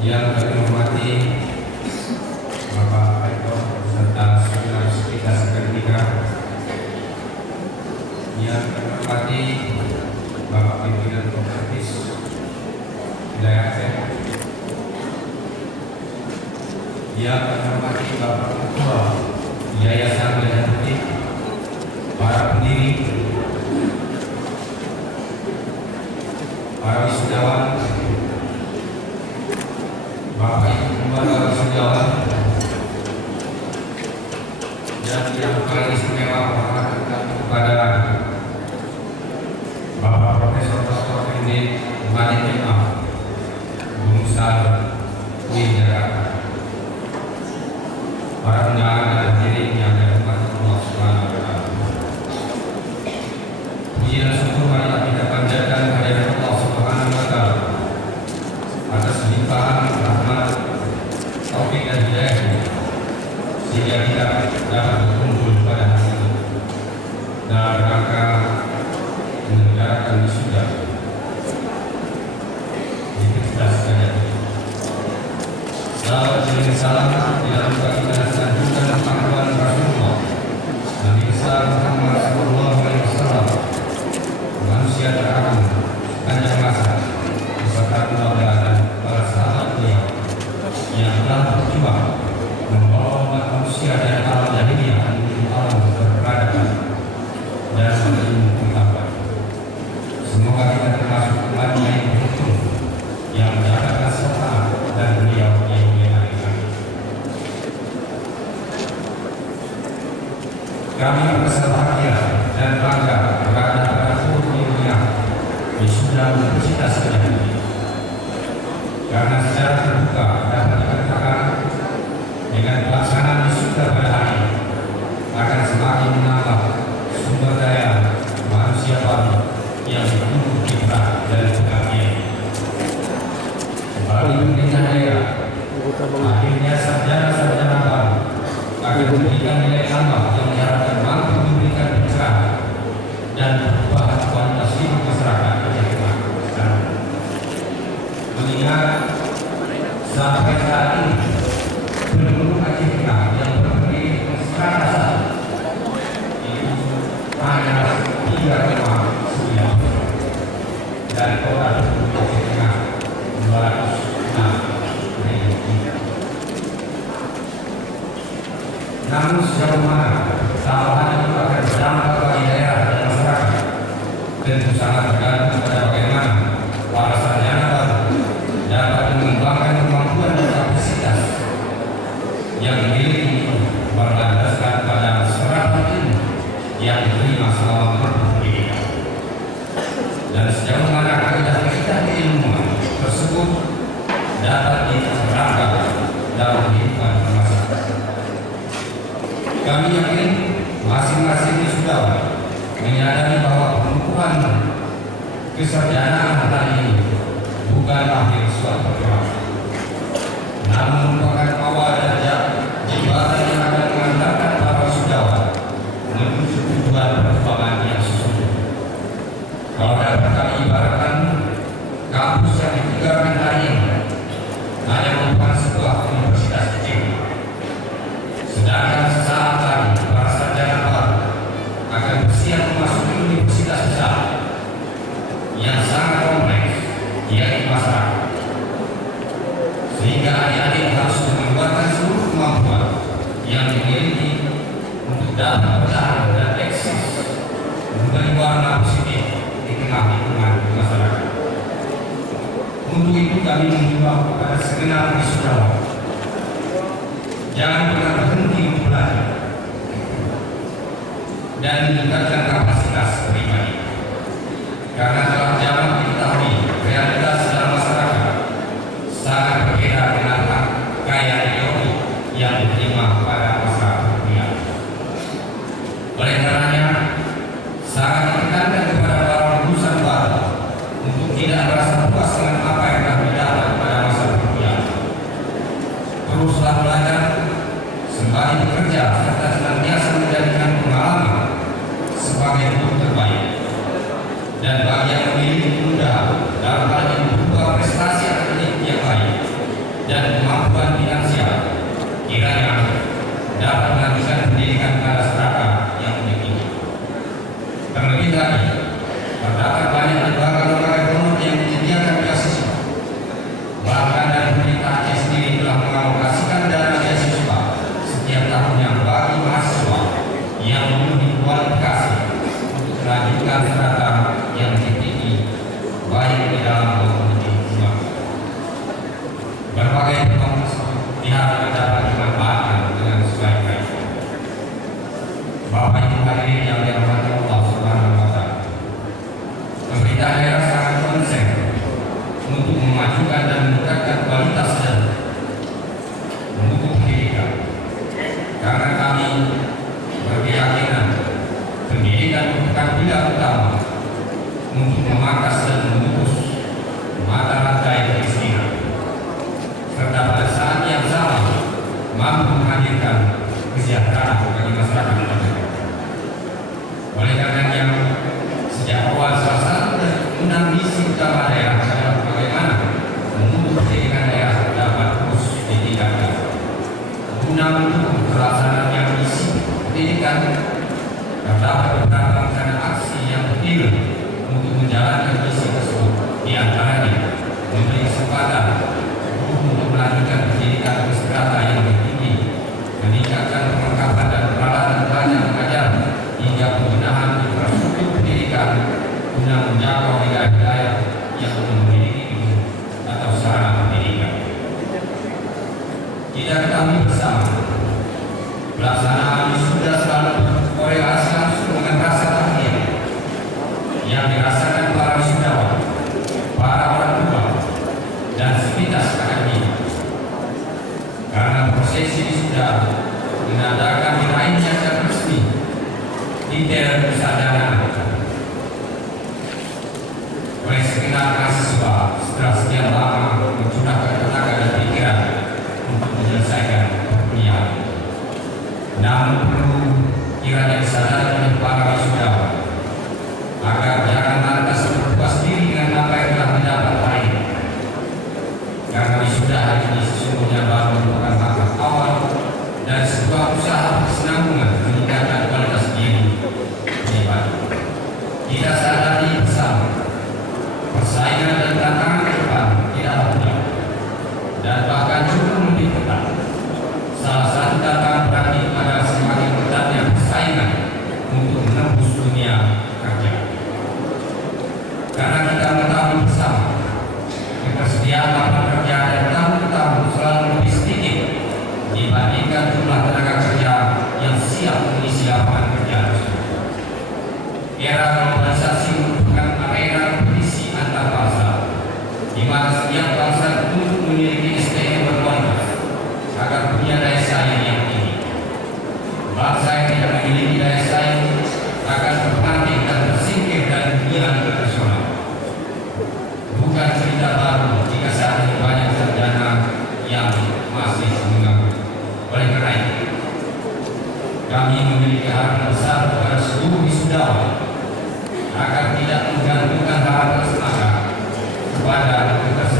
Yang kami hormati Bapak Rektor serta saudara kita seketika, yang kami hormati Bapak Pimpinan Komisi Wilayah Aceh, yang kami hormati Bapak Ketua Yayasan Wilayah Aceh, para pendiri, para wisudawan, Bapak Ibu Keluarga Wisudawan, dan yang paling istimewa kepada Bapak Profesor Dr. Findi Malik Imam, Bungsal Jakarta, para undangan dan hadirin yang dirahmati Allah Subhanahu wa Ta'ala. Puji dan syukur marilah kita panjatkan kehadirat Allah Subhanahu wa Ta'ala atas limpahan rahmat, taufik dan hidayah, sehingga kita dapat berkumpul pada hari ini dalam rangka menyelenggarakan wisuda di Universitas Gadjah Mada. Salawat dan salam di dalam kita selanjutnya panggilan Rasulullah Nabi besar Muhammad Sallallahu Alaihi Wasallam, manusia teragung sepanjang masa, beserta keluarga dan para sahabat beliau yang telah berjuang membawa umat manusia dari alam jahiliyah menuju alam berperadaban dan ilmu pengetahuan. Semoga kita termasuk umat yang beruntung yang mendapatkan syafaat dan beliau yang menyelamatkan. Kami merasa bahagia dan bangga berada pada forum dunia wisuda Universitas Gadjah Mada, karena secara terbuka dapat dikatakan dengan pelaksanaan wisuda pada hari ini menambah sumber daya manusia baru yang penuh kiprah dan pengabdian. Bagi pemerintah daerah, akhirnya sarjana-sarjana baru akan memberikan nilai tambah yang diharapkan mampu memberikan pencerahan dan perubahan kualitas hidup masyarakat yang telah sekarang. Mengingat sampai saat ini penduduk Aceh Tengah yang berpendidikan secara dasar itu hanya 3,9 dari total penduduk Aceh Tengah 206.000. Namun sejauh mana tambahan itu akan berdampak bagi daerah dan masyarakat tentu sangat tergantung pada bagaimana para sarjana baru dapat mengembangkan kemampuan dan kapasitas yang dimiliki berlandaskan pada serapan ilmu yang diterima selama berpendidikan, dan sejauh mana kaidah-kaidah keilmuan tersebut dapat diterapkan dalam kehidupan masyarakat. Kami yakin masing-masing wisudawan menyadari bahwa penumpukan kesarjanaan hari ini bukan akhir suatu perjuangan, namun merupakan awal dan jembatan yang akan mengantarkan para wisudawan menuju tujuan perjuangan yang sesungguhnya. Kalau dapat kami ibaratkan, kampus yang ditinggalkan hari ini hanya merupakan sebuah universitas kecil, sedangkan sesaat lagi para sarjana baru akan bersiap memasuki universitas besar yang sangat kompleks, yaitu masyarakat, sehingga adik-adik harus mengeluarkan seluruh kemampuan yang dimiliki untuk dapat bertahan dan eksis memberi warna positif di tengah lingkungan masyarakat. Untuk itu kami mengimbau kepada segenap wisudawan, jangan pernah berhenti untuk belajar dan meningkatkan kapasitas pribadi, karena telah zaman diketahui realitas dalam masyarakat sangat berbeda dengan gaya ideologi yang diterima pada masa dunia. Oleh karenanya, sangat ditekankan kepada para lulusan baru untuk tidak merasa puas dengan apa yang telah didapat pada masa dunia. Teruslah belajar sembari bekerja serta senantiasa menjadikan pengalaman sebagai guru terbaik. Dan bagi yang memiliki kemudahan dalam hal ini berupa prestasi akademik yang baik dan kemampuan finansial, kiranya dapat melanjutkan pendidikan pada strata yang lebih tinggi. Terlebih lagi, terdapat banyak lembaga-lembaga ekonomi yang menyediakan beasiswa. Bahkan dari pemerintah Aceh sendiri telah mengalokasikan dana beasiswa setiap tahunnya bagi mahasiswa yang memenuhi kualifikasi untuk melanjutkan strata yang lebih tinggi, baik di dalam maupun di luar. Berbagai peluang tersebut diharapkan dapat dimanfaatkan dengan sebaik-baiknya. Bapak Ibu hadirin yang dirahmati Allah Subhanahu wa Ta'ala, pemerintah daerah sangat konsen untuk memajukan dan meningkatkan kualitas dan mutu pendidikan, karena kami berkeyakinan pendidikan merupakan pilar utama untuk memangkas dan memutus mata rantai kemiskinan, serta pada saat yang sama mampu menghadirkan kesejahteraan bagi masyarakat tersebut. Oleh karenanya, sejak awal salah satu dari misi utama daerah adalah bagaimana menuntut pendidikan daerah dapat terus ditingkatkan guna mendukung pelaksanaan misi pendidikan. Terdapat beberapa rencana aksi yang detail untuk menjalankan misi tersebut, di antaranya memberi kesempatan untuk melanjutkan pendidikan ke strata yang lebih tinggi, meningkatkan perlengkapan dan peralatan belajar mengajar, hingga penggunaan infrastruktur pendidikan guna menjangkau wilayah-wilayah yang belum memiliki gedung atau sarana pendidikan. Kita ketahui bersama, pelaksanaan wisuda selalu berkorelasi langsung dengan rasa bahagia yang dirasakan para wisudawan, para orang tua, dan sivitas akademik. Karena prosesi wisuda menandakan diraihnya secara resmi detail kesadaran oleh segenap mahasiswa setelah sekian lama mencurahkan tenaga dan pikiran untuk menyelesaikan perkuliahan. Namun perlu kiranya disadari oleh para wisudawan agar jangan lantas berpuas diri dengan apa yang telah didapat hari ini. Karena wisuda hari ini sesungguhnya baru merupakan langkah awal dari sebuah usaha berkesinambungan meningkatkan kualitas diri pribadi. Kita sadari bersama persaingan dan tantangan ke depan tidaklah mudah dan bahkan cenderung lebih ketat. Salah satu tantangan berarti adalah semakin ketatnya persaingan untuk menembus dunia kerja. Karena kita mengetahui bersama ketersediaan lapangan kerja dari tahun ke tahun selalu lebih sedikit dibandingkan jumlah tenaga kerja yang siap mengisi lapangan kerja tersebut. Era globalisasi merupakan arena kompetisi antar bangsa, di mana setiap bangsa untuk memiliki SDM berkualitas agar punya daya saing yang tinggi. Bangsa yang tidak memiliki daya saing akan terpanting dan tersingkir dari dunia internasional. Bukan cerita baru jika saat ini banyak sarjana yang masih menganggur. Oleh karena itu, kami memiliki harapan besar kepada seluruh wisudawan agar tidak menggantungkan harapan semata kepada ketersediaan